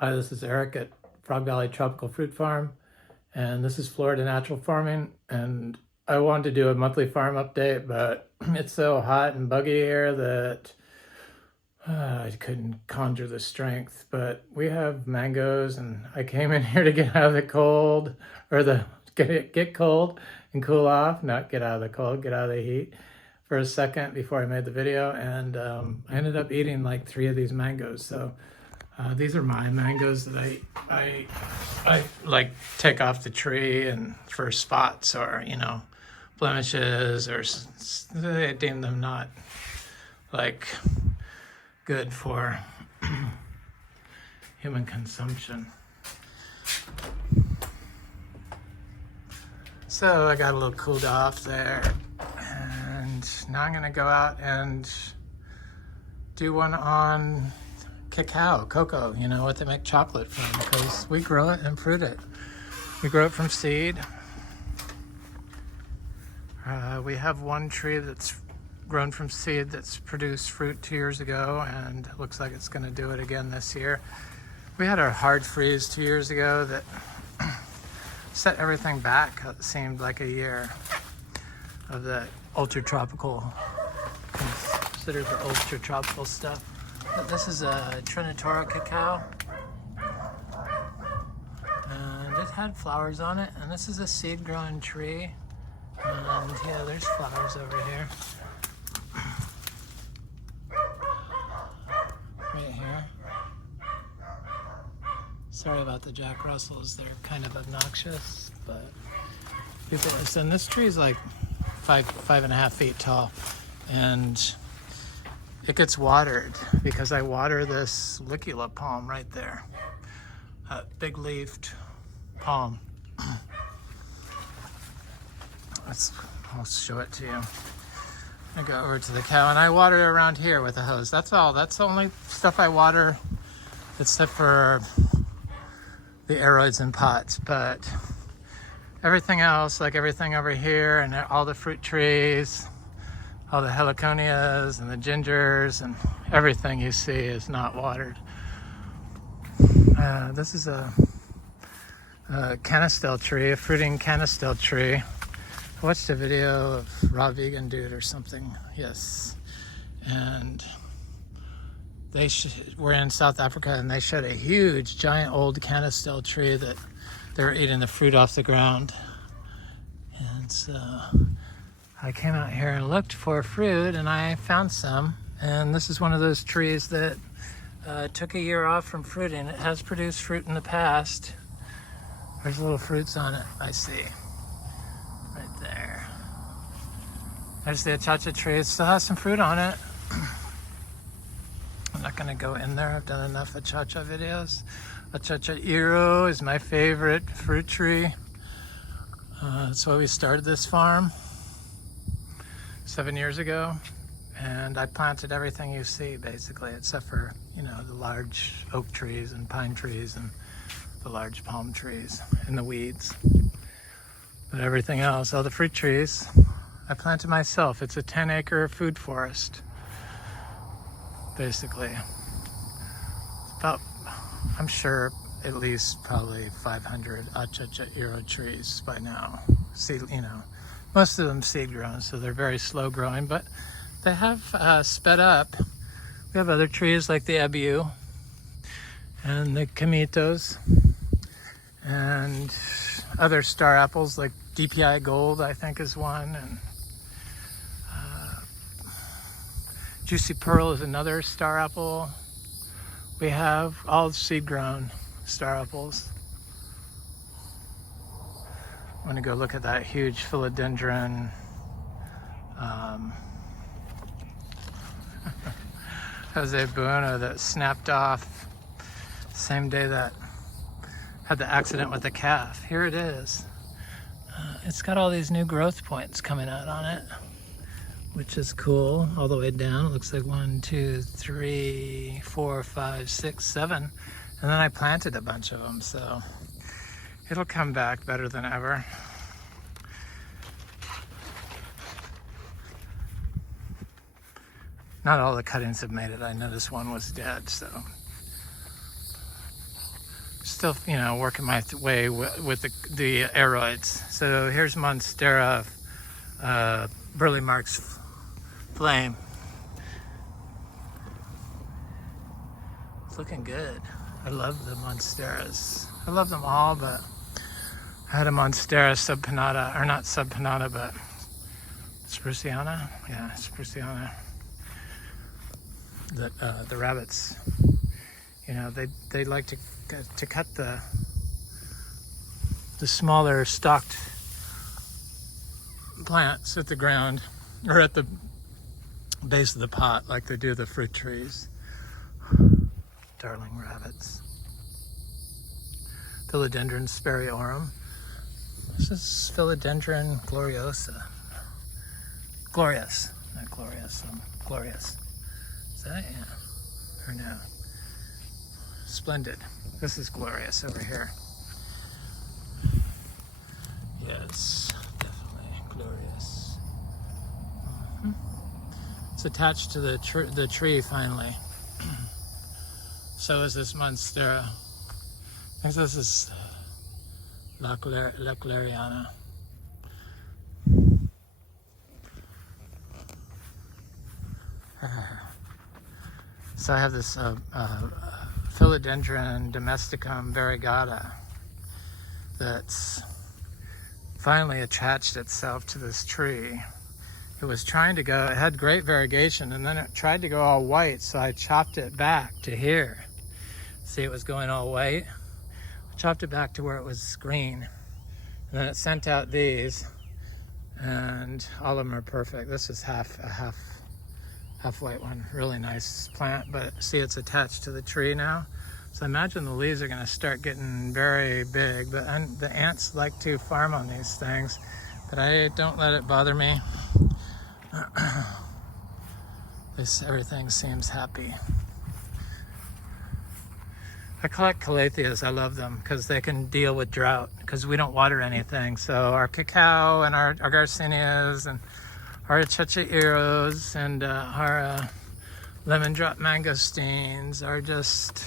Hi, this is Eric at Frog Valley Tropical Fruit Farm, and this is Florida Natural Farming. And I wanted to do a monthly farm update, but it's so hot and buggy here that I couldn't conjure the strength. But we have mangoes, and I came in here to get out of the cold, or get cold and cool off, not get out of the cold, get out of the heat for a second before I made the video. And I ended up eating like 3 of these mangoes. So these are my mangoes that I like take off the tree and for spots or, you know, blemishes, or they deem them not like good for human consumption. So I got a little cooled off there, and now I'm gonna go out and do one on cocoa, you know, what they make chocolate from, because we grow it and fruit it. We grow it from seed. We have one tree that's grown from seed that's produced fruit 2 years ago, and it looks like it's going to do it again this year. We had our hard freeze 2 years ago that set everything back. It seemed like a year of the ultra-tropical, considered the ultra-tropical stuff. This is a Trinatoro cacao, and it had flowers on it, and this is a seed-growing tree, and yeah, there's flowers over here. Right here. Sorry about the Jack Russells, they're kind of obnoxious, but people listen. This tree is like 5.5 feet tall, and it gets watered because I water this licula palm right there. A big leafed palm. I'll show it to you. I go over to the cow and I water it around here with a hose. That's all. That's the only stuff I water, except for the aroids in pots. But everything else, like everything over here and all the fruit trees, all the heliconias and the gingers and everything you see is not watered. This is a canistel tree, a fruiting canistel tree. I watched a video of Raw Vegan Dude or something, yes. And they were in South Africa, and they showed a huge, giant old canistel tree that they were eating the fruit off the ground. And so I came out here and looked for fruit, and I found some. And this is one of those trees that took a year off from fruiting. It has produced fruit in the past. There's little fruits on it, I see. Right there. There's the achacha tree. It still has some fruit on it. I'm not going to go in there. I've done enough achacha videos. Achacha iro is my favorite fruit tree. That's why we started this farm 7 years ago. And I planted everything you see, basically, except for, you know, the large oak trees and pine trees and the large palm trees and the weeds. But everything else, all the fruit trees, I planted myself. It's a 10-acre food forest, basically. It's about, I'm sure, at least probably 500 achacha iro trees by now. Seed, you know, most of them seed grown, so they're very slow growing, but they have sped up. We have other trees like the ebu and the camitos and other star apples like DPI Gold, I think, is one, and Juicy Pearl is another star apple. We have all seed grown star apples. I'm gonna go look at that huge philodendron Jose Bueno that snapped off same day that had the accident with the calf. Here it is. It's got all these new growth points coming out on it, which is cool. All the way down, it looks like 1, 2, 3, 4, 5, 6, 7. And then I planted a bunch of them, so it'll come back better than ever. Not all the cuttings have made it. I know this one was dead, so still, you know, working my way with the aroids. So here's Monstera Burle Marx Flame. It's looking good. I love the Monsteras. I love them all, but I had a Monstera subpinnata, or not subpinnata, but spruciana. Yeah, spruciana. That the rabbits, you know, they like to cut the smaller stalked plants at the ground or at the base of the pot, like they do the fruit trees. Darling rabbits. Philodenrons spariorum. This is Philodendron gloriosa. Glorious, not glorious. Glorious. Is that? Yeah. Or no? Splendid. This is glorious over here. Yes, definitely glorious. It's attached to the tree finally. So is this Monstera. I think this is waroqueanum. So I have this Philodendron domesticum variegata that's finally attached itself to this tree. It was trying to go, it had great variegation, and then it tried to go all white, so I chopped it back to here. See, it was going all white. I chopped it back to where it was green. And then it sent out these, and all of them are perfect. This is half white one. Really nice plant, but see, it's attached to the tree now. So I imagine the leaves are going to start getting very big, but the ants like to farm on these things, but I don't let it bother me. Everything seems happy. I collect calatheas. I love them because they can deal with drought because we don't water anything. So our cacao and our Garcinias and our chachairos and our lemon drop mangosteens are just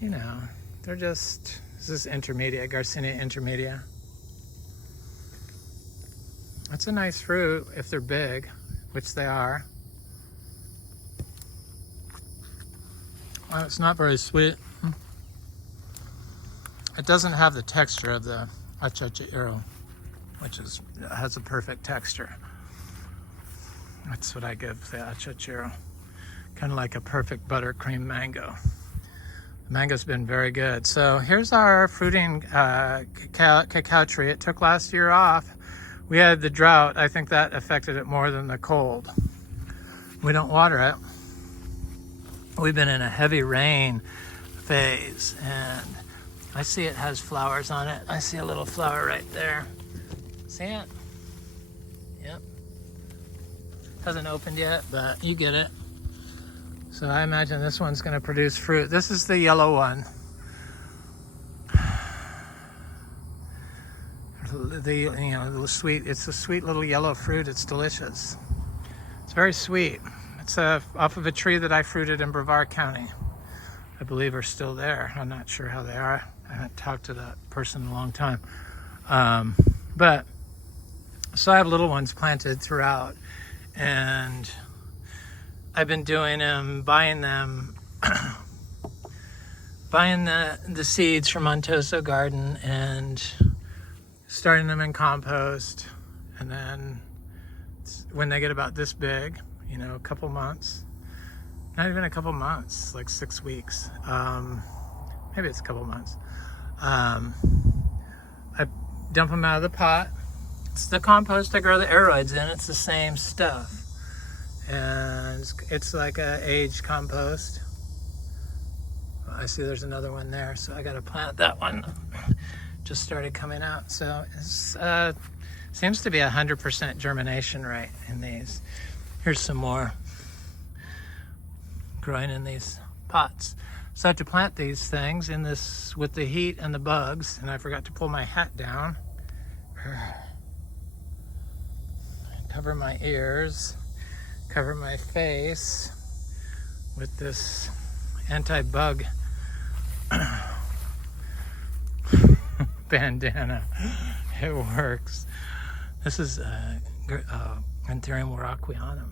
you know, they're just, this is intermedia, Garcinia intermedia. That's a nice fruit if they're big, which they are. Well, it's not very sweet. It doesn't have the texture of the achachairo, which has a perfect texture. That's what I give the achachairo. Kind of like a perfect buttercream mango. The mango's been very good. So here's our fruiting cacao tree. It took last year off. We had the drought. I think that affected it more than the cold. We don't water it. We've been in a heavy rain phase, and I see it has flowers on it. I see a little flower right there. See it? Yep. Hasn't opened yet, but you get it. So I imagine this one's going to produce fruit. This is the yellow one. The sweet. It's a sweet little yellow fruit. It's delicious. It's very sweet. It's off of a tree that I fruited in Brevard County. I believe are still there. I'm not sure how they are. I haven't talked to that person in a long time. But so I have little ones planted throughout, and I've been doing them, buying them, buying the seeds from Montoso Garden and starting them in compost, and then when they get about this big, you know, a couple months, not even a couple months, like 6 weeks, maybe it's a couple months, I dump them out of the pot. It's the compost I grow the aroids in. It's the same stuff, and it's like a aged compost. I see there's another one there, so I got to plant that one. Just started coming out, so it seems to be 100% germination rate in these. Here's some more growing in these pots. So I have to plant these things in this with the heat and the bugs, and I forgot to pull my hat down. Cover my ears, cover my face with this anti-bug bandana. It works. This is Anthurium waroqueanum.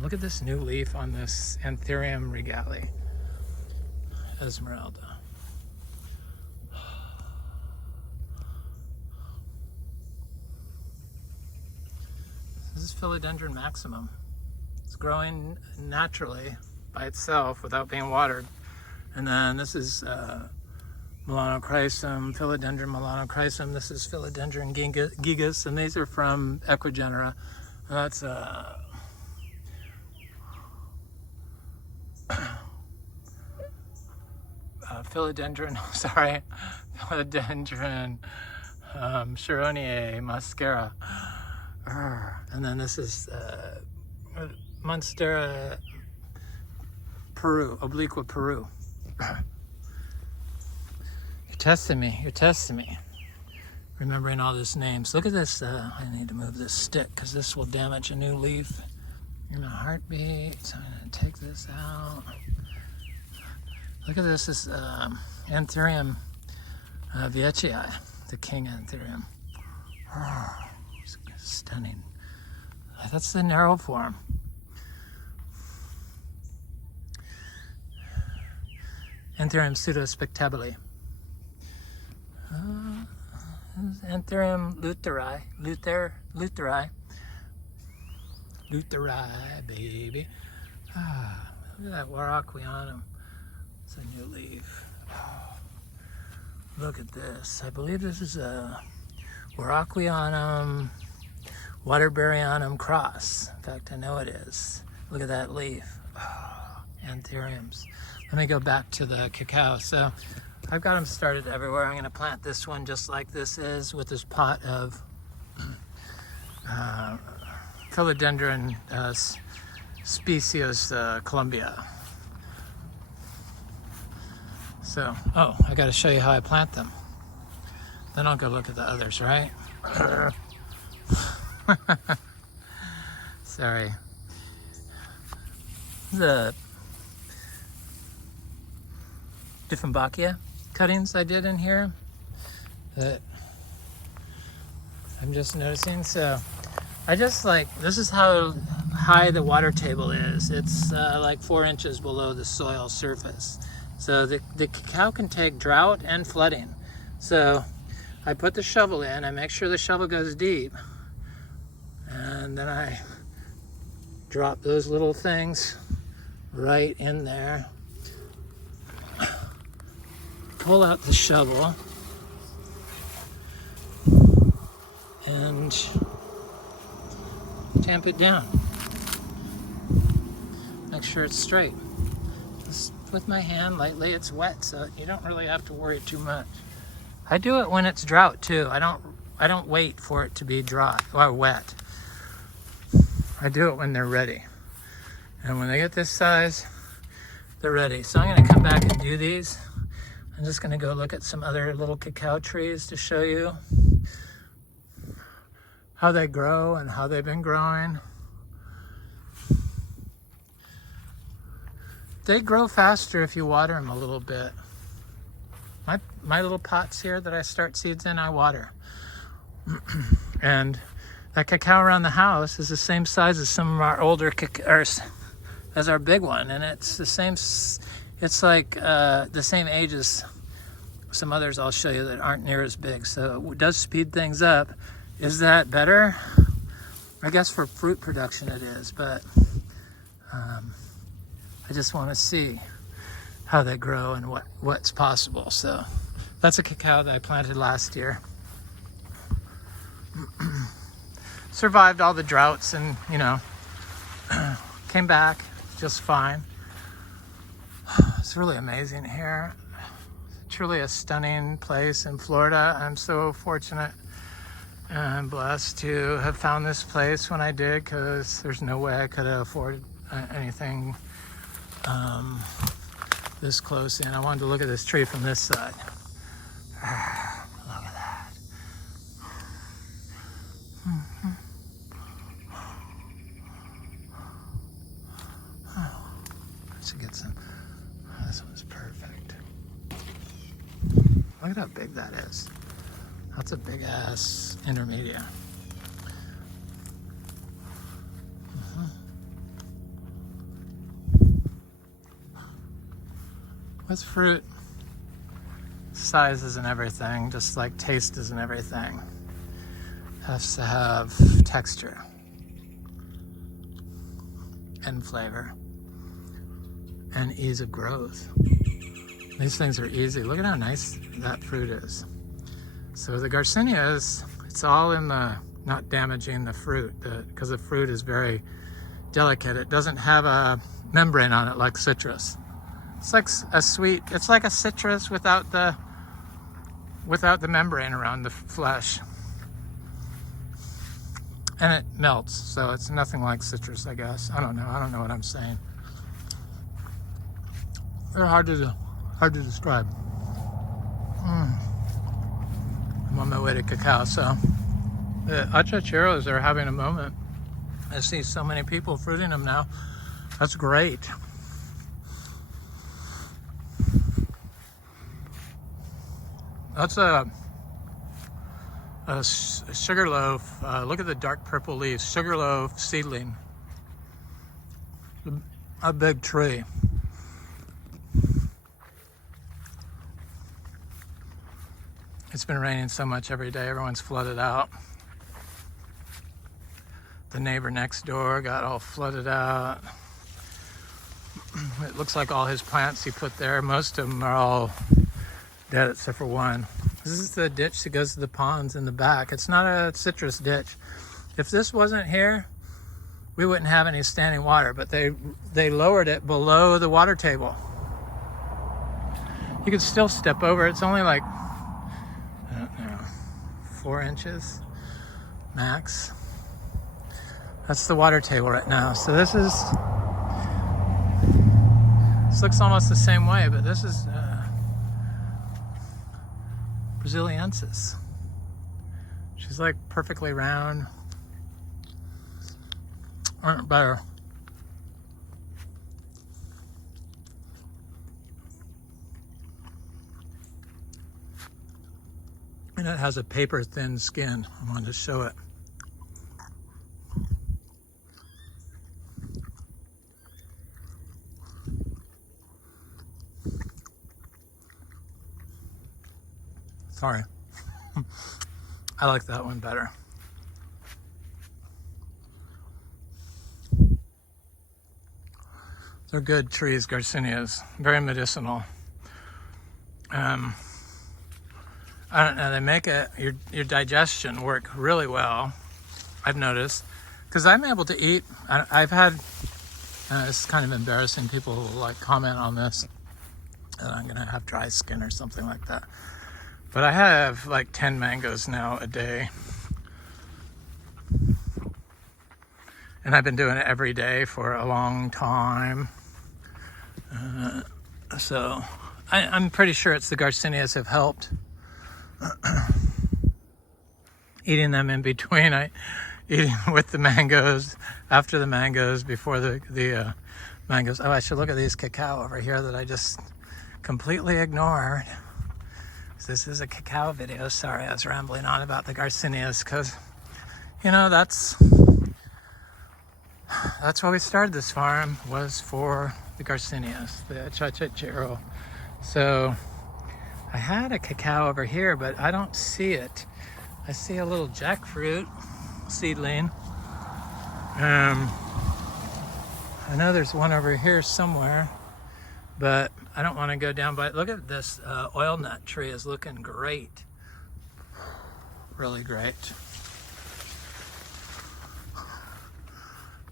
Look at this new leaf on this Anthurium regale. Esmeralda. This is Philodendron maximum. It's growing naturally by itself without being watered. And then this is Melanochrysum, Philodendron Melanochrysum. This is Philodendron gigas, and these are from Equigenera. That's Philodendron, sorry, Philodendron Chironie mascara. And then this is Monstera Obliqua Peru. You're testing me. Remembering all these names. Look at this, I need to move this stick because this will damage a new leaf. In a heartbeat, so I'm gonna take this out. Look at this, this is Anthurium veitchii, the king Anthurium. Oh, stunning. That's the narrow form. Anthurium pseudospectabile. Anthurium lutheri, baby. Look at that waroqueanum. It's a new leaf. Look at this. I believe this is a waroqueanum waterburyanum cross. In fact, I know it is. Look at that leaf. Anthuriums. Let me go back to the cacao. So I've got them started everywhere. I'm going to plant this one just like this is with this pot of Philodendron species Columbia. So, I got to show you how I plant them. Then I'll go look at the others, right? Sorry. The Dieffenbachia cuttings I did in here that I'm just noticing. So I just this is how high the water table is. It's like 4 inches below the soil surface. So the cacao can take drought and flooding. So I put the shovel in, I make sure the shovel goes deep, and then I drop those little things right in there. Pull out the shovel and tamp it down. Make sure it's straight. Just with my hand lightly. It's wet, so you don't really have to worry too much. I do it when it's drought too. I don't wait for it to be dry or wet. I do it when they're ready. And when they get this size, they're ready. So I'm going to come back and do these. I'm just going to go look at some other little cacao trees to show you how they grow and how they've been growing. They grow faster if you water them a little bit. My little pots here that I start seeds in, I water. And that cacao around the house is the same size as some of our older as our big one, and it's the same. It's like the same age as some others I'll show you that aren't near as big. So it does speed things up. Is that better? I guess for fruit production it is, but I just want to see how they grow and what's possible. So that's a cacao that I planted last year. Survived all the droughts and, came back just fine. It's really amazing here. Truly a stunning place in Florida. I'm so fortunate and blessed to have found this place when I did, because there's no way I could have afforded anything this close in. I wanted to look at this tree from this side. Look at that. should get some. Oh, this one's perfect. Look at how big that is. That's a big ass intermedia. With fruit, size isn't everything, just like taste isn't everything. It has to have texture and flavor and ease of growth. These things are easy. Look at how nice that fruit is. So the Garcinias, it's all in the, not damaging the fruit, because the fruit is very delicate. It doesn't have a membrane on it like citrus. It's like a sweet, it's like a citrus without the membrane around the flesh. And it melts, so it's nothing like citrus, I guess. I don't know what I'm saying. They're hard to describe. I'm on my way to cacao, so the achacheros are having a moment. I see so many people fruiting them now. That's great. That's a sugarloaf. Look at the dark purple leaves. Sugarloaf seedling. A big tree. It's been raining so much every day. Everyone's flooded out. The neighbor next door got all flooded out. It looks like all his plants he put there, most of them are all dead except for one. This is the ditch that goes to the ponds in the back. It's not a citrus ditch. If this wasn't here, we wouldn't have any standing water, but they lowered it below the water table. You could still step over. It's only like, I don't know, 4 inches max. That's the water table right now. So this looks almost the same way, but this is brasiliensis. She's like perfectly round. Aren't better. And it has a paper thin skin. I wanted to show it. Sorry. I like that one better. They're good trees, Garcinias. Very medicinal. I don't know, they make your digestion work really well, I've noticed. Because I'm able to eat, I've had, it's kind of embarrassing, people will like comment on this, that I'm gonna have dry skin or something like that. But I have like 10 mangoes now a day. And I've been doing it every day for a long time. So I'm pretty sure it's the Garcinias have helped. Eating them in between, eating with the mangoes, after the mangoes, before the mangoes. Oh, I should look at these cacao over here that I just completely ignored. This is a cacao video. Sorry, I was rambling on about the Garcinias because, you know, that's why we started this farm, was for the Garcinias, the chachachero. So I had a cacao over here, but I don't see it. I see a little jackfruit seedling. I know there's one over here somewhere, but I don't want to go down by it. Look at this oil nut tree is looking great. Really great.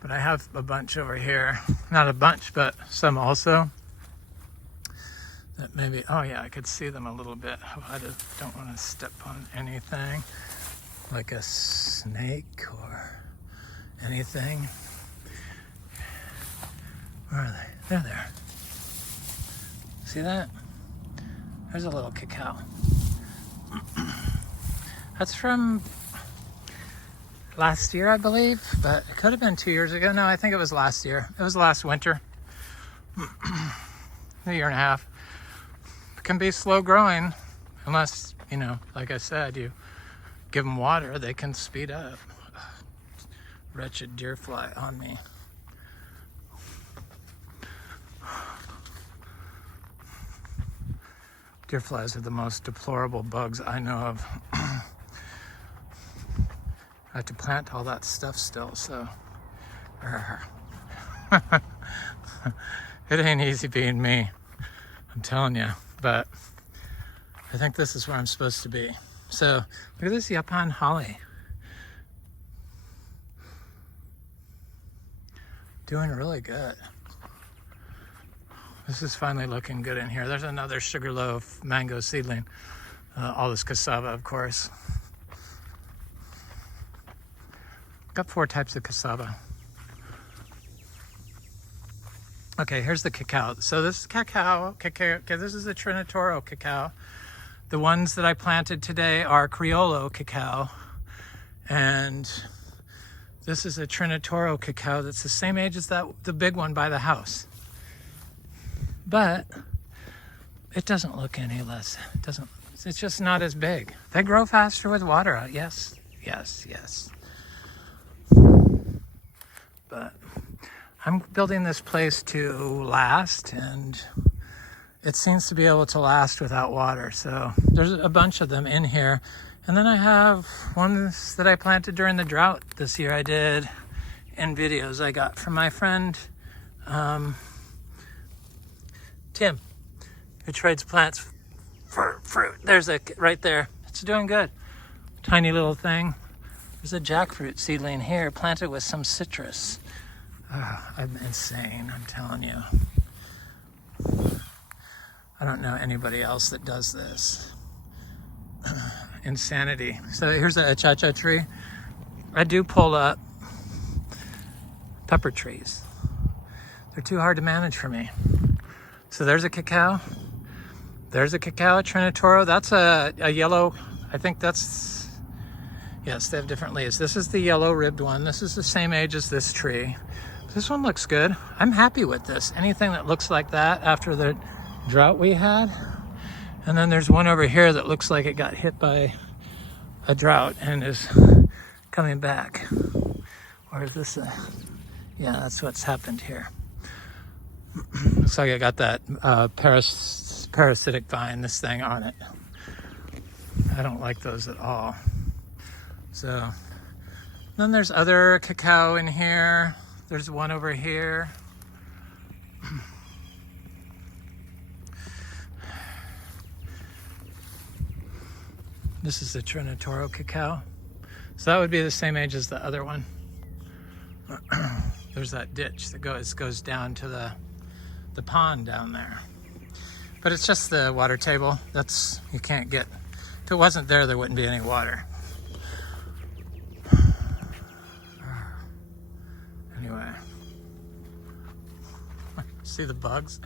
But I have a bunch over here. Not a bunch, but some also. That maybe, oh yeah, I could see them a little bit. I just don't want to step on anything. Like a snake or anything. Where are they? They're there. See that? There's a little cacao. That's from last year, I believe, but it could have been 2 years ago. No, I think it was last year. It was last winter. a year and a half. It can be slow growing unless, you know, like I said, you give them water, they can speed up. Wretched deer fly on me. Deer flies are the most deplorable bugs I know of. I have to plant all that stuff still, so it ain't easy being me, I'm telling you, but I think this is where I'm supposed to be. So look at this Japan holly. Doing really good. This is finally looking good in here. There's another sugarloaf mango seedling. All this cassava, of course. Got 4 types of cassava. Okay, here's the cacao. So this is cacao. Okay, this is the Trinatoro cacao. The ones that I planted today are Criollo cacao. And this is a Trinatoro cacao that's the same age as the big one by the house. But it doesn't look any less. It's just not as big. They grow faster with water out. Yes. But I'm building this place to last, and it seems to be able to last without water. So there's a bunch of them in here. And then I have ones that I planted during the drought this year. I did in videos I got from my friend, Tim, who trades plants for fruit. There's a right there. It's doing good. Tiny little thing. There's a jackfruit seedling here, planted with some citrus. I'm insane, I'm telling you. I don't know anybody else that does this. Insanity. So here's a cha-cha tree. I do pull up pepper trees. They're too hard to manage for me. So there's a cacao. There's a cacao Trinatoro. That's a yellow, I think that's, yes, they have different leaves. This is the yellow ribbed one. This is the same age as this tree. This one looks good. I'm happy with this. Anything that looks like that after the drought we had. And then there's one over here that looks like it got hit by a drought and is coming back. Or is this a, yeah, that's what's happened here. Looks like I got that parasitic vine, this thing on it. I don't like those at all. So then there's other cacao in here. There's one over here. This is the Trinatoro cacao. So that would be the same age as the other one. There's that ditch that goes down to the pond down there. But it's just the water table. That's, you can't get, if it wasn't there, there wouldn't be any water. Anyway, see the bugs?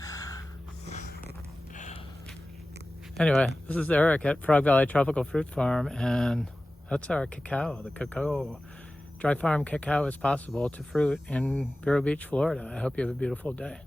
Anyway, this is Eric at Frog Valley Tropical Fruit Farm, and that's our cacao, the cacao. Dry farm cacao is possible to fruit in Vero Beach, Florida. I hope you have a beautiful day.